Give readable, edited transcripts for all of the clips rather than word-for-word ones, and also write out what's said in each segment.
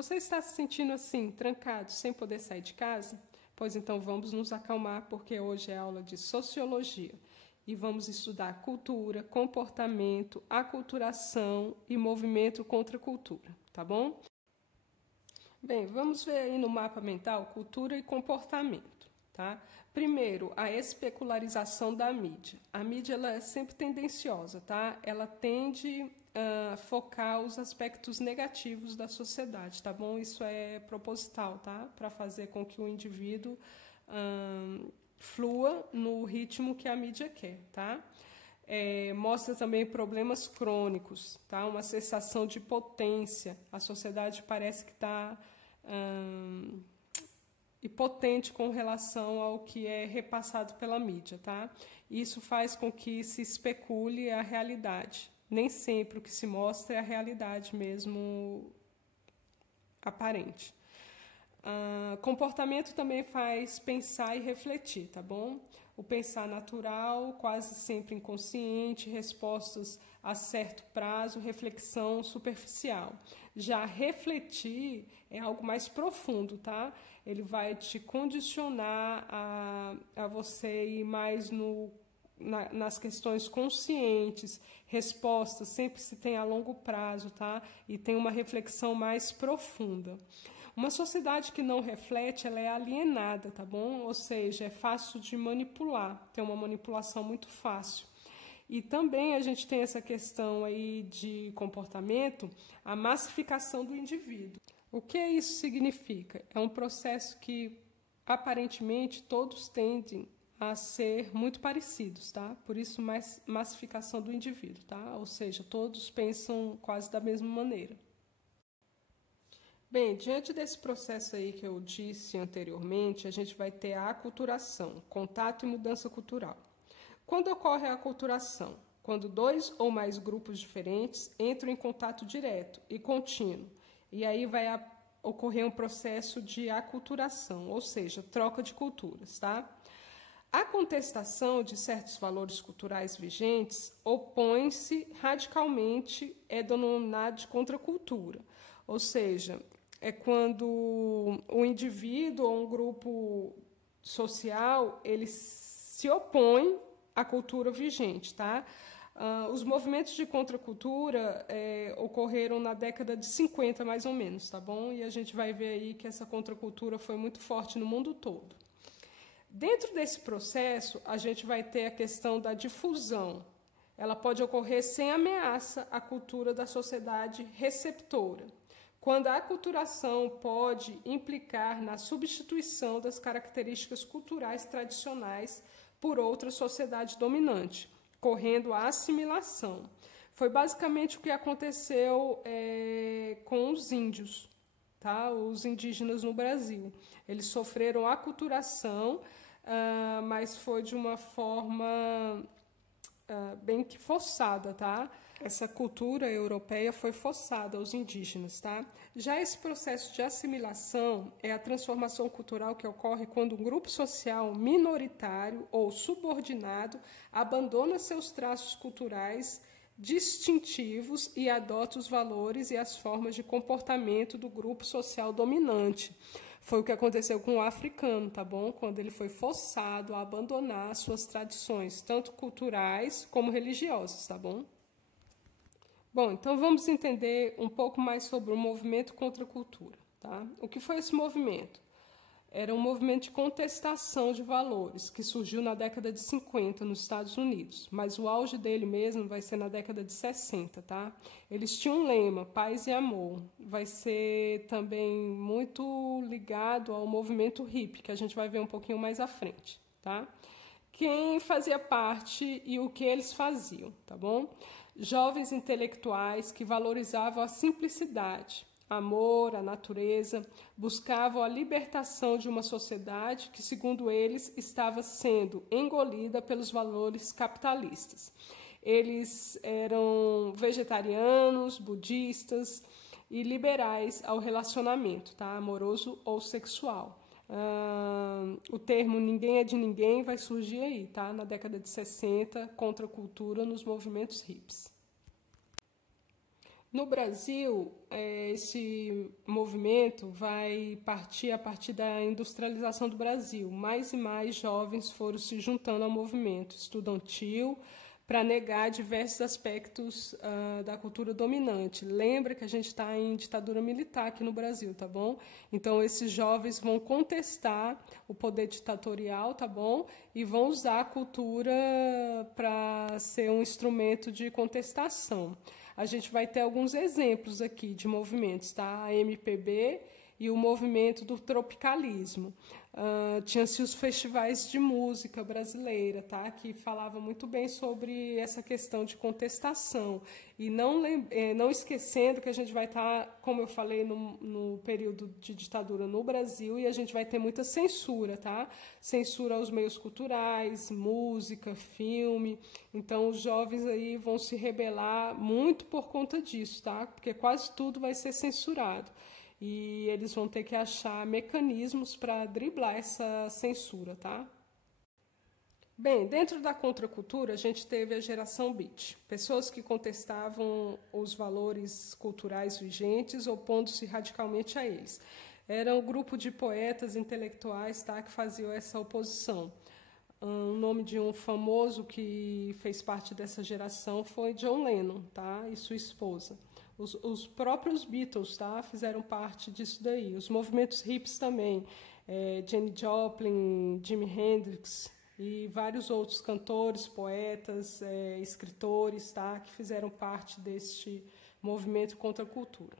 Você está se sentindo assim, trancado, sem poder sair de casa? Pois então vamos nos acalmar, porque hoje é aula de Sociologia e vamos estudar cultura, comportamento, aculturação e movimento contra a cultura, tá bom? Bem, vamos ver aí no mapa mental cultura e comportamento, tá? Primeiro, a especularização da mídia. A mídia ela é sempre tendenciosa, tá? Ela tende a focar os aspectos negativos da sociedade, tá bom? Isso é proposital, tá? Para fazer com que o indivíduo flua no ritmo que a mídia quer, tá? Mostra também problemas crônicos, tá? Uma sensação de potência. A sociedade parece que está impotente com relação ao que é repassado pela mídia, tá? Isso faz com que se especule a realidade. Nem sempre o que se mostra é a realidade mesmo aparente. Comportamento também faz pensar e refletir, tá bom? O pensar natural, quase sempre inconsciente, respostas a certo prazo, reflexão superficial. Já refletir é algo mais profundo, tá? Ele vai te condicionar a você ir mais nas questões conscientes, respostas sempre se tem a longo prazo, tá? E tem uma reflexão mais profunda. Uma sociedade que não reflete, ela é alienada, tá bom? Ou seja, é fácil de manipular, tem uma manipulação muito fácil. E também a gente tem essa questão aí de comportamento, a massificação do indivíduo. O que isso significa? É um processo que, aparentemente, todos tendem a ser muito parecidos, tá? Por isso, mais massificação do indivíduo, tá? Ou seja, todos pensam quase da mesma maneira. Bem, diante desse processo aí que eu disse anteriormente, a gente vai ter a aculturação, contato e mudança cultural. Quando ocorre a aculturação? Quando dois ou mais grupos diferentes entram em contato direto e contínuo, e aí vai ocorrer um processo de aculturação, ou seja, troca de culturas, tá? A contestação de certos valores culturais vigentes opõe-se radicalmente, é denominado de contracultura, ou seja, é quando o indivíduo ou um grupo social ele se opõe à cultura vigente, tá? Os movimentos de contracultura ocorreram na década de 50, mais ou menos, tá bom? E a gente vai ver aí que essa contracultura foi muito forte no mundo todo. Dentro desse processo, a gente vai ter a questão da difusão. Ela pode ocorrer sem ameaça à cultura da sociedade receptora, quando a aculturação pode implicar na substituição das características culturais tradicionais por outra sociedade dominante, correndo a assimilação. Foi basicamente o que aconteceu com os índios, tá? Os indígenas no Brasil. Eles sofreram aculturação, mas foi de uma forma bem que forçada, tá? Essa cultura europeia foi forçada aos indígenas, tá? Já esse processo de assimilação é a transformação cultural que ocorre quando um grupo social minoritário ou subordinado abandona seus traços culturais distintivos e adota os valores e as formas de comportamento do grupo social dominante. Foi o que aconteceu com o africano, tá bom? Quando ele foi forçado a abandonar suas tradições, tanto culturais como religiosas, tá bom? Bom, então vamos entender um pouco mais sobre o movimento contra a cultura, tá? O que foi esse movimento? Era um movimento de contestação de valores que surgiu na década de 50 nos Estados Unidos, mas o auge dele mesmo vai ser na década de 60, tá? Eles tinham um lema, paz e amor. Vai ser também muito ligado ao movimento hippie, que a gente vai ver um pouquinho mais à frente, tá? Quem fazia parte e o que eles faziam, tá bom? Jovens intelectuais que valorizavam a simplicidade, amor, a natureza, buscavam a libertação de uma sociedade que, segundo eles, estava sendo engolida pelos valores capitalistas. Eles eram vegetarianos, budistas e liberais ao relacionamento, tá? Amoroso ou sexual. O termo ninguém é de ninguém vai surgir aí, tá? Na década de 60, contra a cultura nos movimentos hippies. No Brasil, esse movimento vai partir a partir da industrialização do Brasil. Mais e mais jovens foram se juntando ao movimento estudantil para negar diversos aspectos da cultura dominante. Lembra que a gente está em ditadura militar aqui no Brasil, tá bom? Então, esses jovens vão contestar o poder ditatorial, tá bom? E vão usar a cultura para ser um instrumento de contestação. A gente vai ter alguns exemplos aqui de movimentos, tá? A MPB e o movimento do tropicalismo. Tinha-se os festivais de música brasileira, tá? Que falavam muito bem sobre essa questão de contestação. E não esquecendo que a gente vai estar, como eu falei, no período de ditadura no Brasil, e a gente vai ter muita censura, tá? Censura aos meios culturais, música, filme. Então, os jovens aí vão se rebelar muito por conta disso, tá? Porque quase tudo vai ser censurado. E eles vão ter que achar mecanismos para driblar essa censura, tá? Bem, dentro da contracultura, a gente teve a geração Beat, pessoas que contestavam os valores culturais vigentes, opondo-se radicalmente a eles. Era um grupo de poetas intelectuais, tá, que faziam essa oposição. O nome de um famoso que fez parte dessa geração foi John Lennon, tá, e sua esposa. Os próprios Beatles, tá, fizeram parte disso daí. Os movimentos hippies também, Janis Joplin, Jimi Hendrix e vários outros cantores, poetas, escritores, tá, que fizeram parte deste movimento contra a cultura.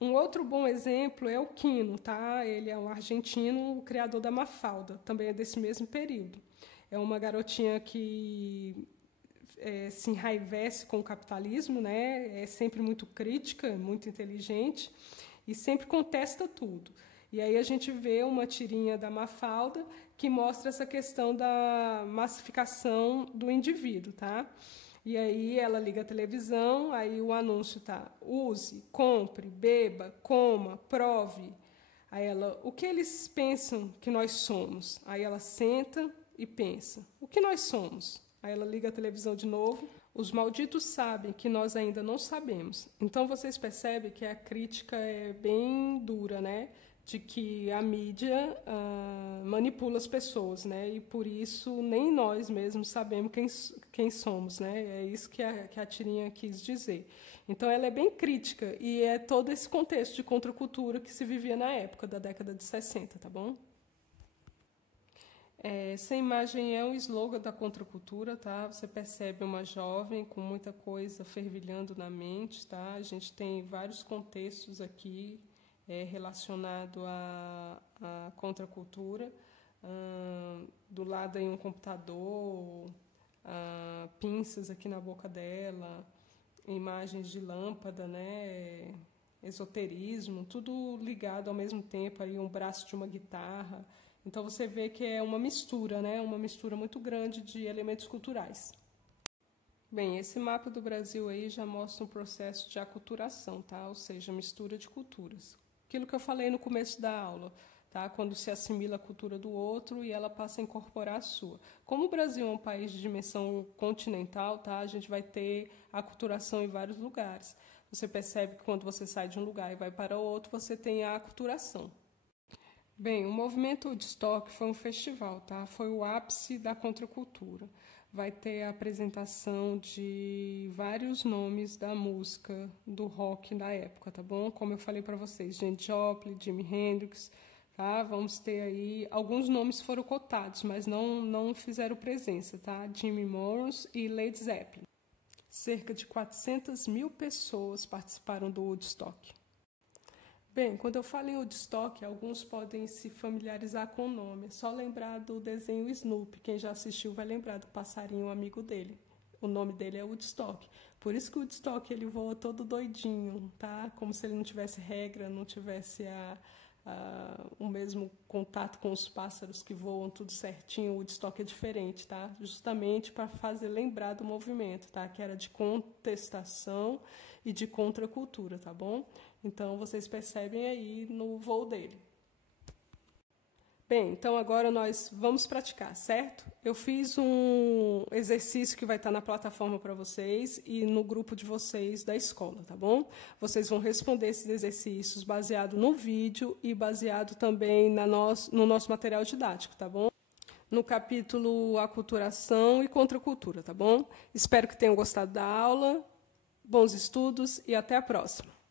Um outro bom exemplo é o Quino, tá? Ele é um argentino, o criador da Mafalda, também é desse mesmo período. É uma garotinha que se enraivece com o capitalismo, né? É sempre muito crítica, muito inteligente e sempre contesta tudo. E aí a gente vê uma tirinha da Mafalda que mostra essa questão da massificação do indivíduo, tá? E aí ela liga a televisão, aí o anúncio tá: use, compre, beba, coma, prove. Aí ela: o que eles pensam que nós somos? Aí ela senta e pensa: o que nós somos? Aí ela liga a televisão de novo. Os malditos sabem que nós ainda não sabemos. Então vocês percebem que a crítica é bem dura, né? De que a mídia manipula as pessoas, né? E por isso nem nós mesmos sabemos quem somos, né? É isso que a tirinha quis dizer. Então ela é bem crítica e é todo esse contexto de contracultura que se vivia na época da década de 60, tá bom? Essa imagem é um slogan da contracultura, tá? Você percebe uma jovem com muita coisa fervilhando na mente, tá? A gente tem vários contextos aqui relacionado à contracultura. Do lado aí um computador, pinças aqui na boca dela, imagens de lâmpada, né? Esoterismo, tudo ligado ao mesmo tempo, aí um braço de uma guitarra. Então você vê que é uma mistura, né? Uma mistura muito grande de elementos culturais. Bem, esse mapa do Brasil aí já mostra um processo de aculturação, tá? Ou seja, mistura de culturas. Aquilo que eu falei no começo da aula, tá? Quando se assimila a cultura do outro e ela passa a incorporar a sua. Como o Brasil é um país de dimensão continental, tá? A gente vai ter aculturação em vários lugares. Você percebe que quando você sai de um lugar e vai para outro, você tem a aculturação. Bem, o movimento Woodstock foi um festival, tá? Foi o ápice da contracultura. Vai ter a apresentação de vários nomes da música, do rock da época, tá bom? Como eu falei para vocês, Janis Joplin, Jimi Hendrix, tá? Vamos ter aí, alguns nomes foram cotados, mas não fizeram presença, tá? Jimmy Morrison e Led Zeppelin. Cerca de 400 mil pessoas participaram do Woodstock. Bem, quando eu falo em Woodstock, alguns podem se familiarizar com o nome. É só lembrar do desenho Snoopy. Quem já assistiu vai lembrar do passarinho amigo dele. O nome dele é Woodstock. Por isso que o Woodstock ele voa todo doidinho, tá? Como se ele não tivesse regra, não tivesse o mesmo contato com os pássaros que voam tudo certinho. O Woodstock é diferente, tá? Justamente para fazer lembrar do movimento, tá? Que era de contestação e de contracultura, tá bom? Então, vocês percebem aí no voo dele. Bem, então agora nós vamos praticar, certo? Eu fiz um exercício que vai estar na plataforma para vocês e no grupo de vocês da escola, tá bom? Vocês vão responder esses exercícios baseado no vídeo e baseado também no nosso material didático, tá bom? No capítulo Aculturação e Contracultura, tá bom? Espero que tenham gostado da aula, bons estudos e até a próxima!